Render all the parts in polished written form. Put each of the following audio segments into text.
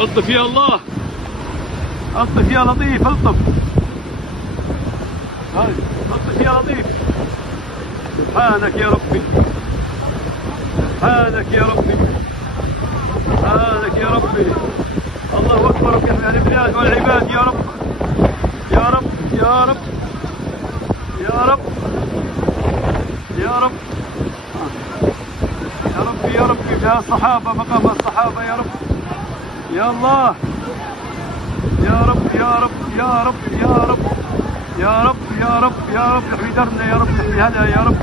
الطف يا الله، الطف يا لطيف، الطف. هاي الطف يا لطيف. سبحانك يا ربي، سبحانك يا ربي، سبحانك يا ربي. الله اكبر بجميع البلاد والعباد يا رب، يا رب، يا رب، يا رب، يا رب، يا ربي، يا ربي. يا الصحابة، مقام الصحابة يا رب، يا الله، يا رب، يا رب، يا رب، يا رب، يا رب، يا رب، يا رب. احمي درنا يا رب، احمي هذا يا رب،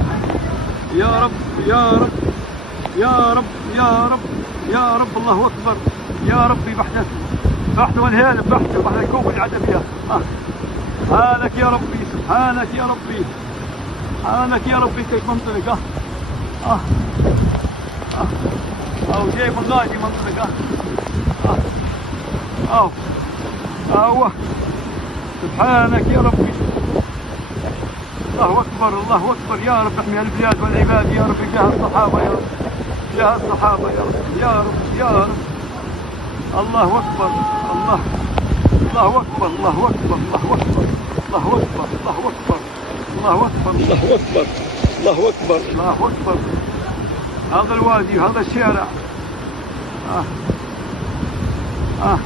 يا رب، يا رب، يا رب، يا رب، يا رب. الله اكبر يا ربي. بحث والهيل، بحث الكوب اللي عدى فيها. سبحانك يا ربي، سبحانك يا ربي، سبحانك يا ربي. كيف منطلق او جاي من غادي منطلق اوه. سبحانك يا ربي. الله اكبر، الله اكبر يا رب. احمي البلاد والعباد يا رب، جاه الصحابه يا رب، جاه الصحابه يا رب، يا رب، يا رب. الله اكبر، الله، الله اكبر، الله اكبر، الله اكبر، الله اكبر، الله اكبر، الله اكبر، الله اكبر، الله اكبر، الله اكبر. هذا الوادي، هذا الشارع. آه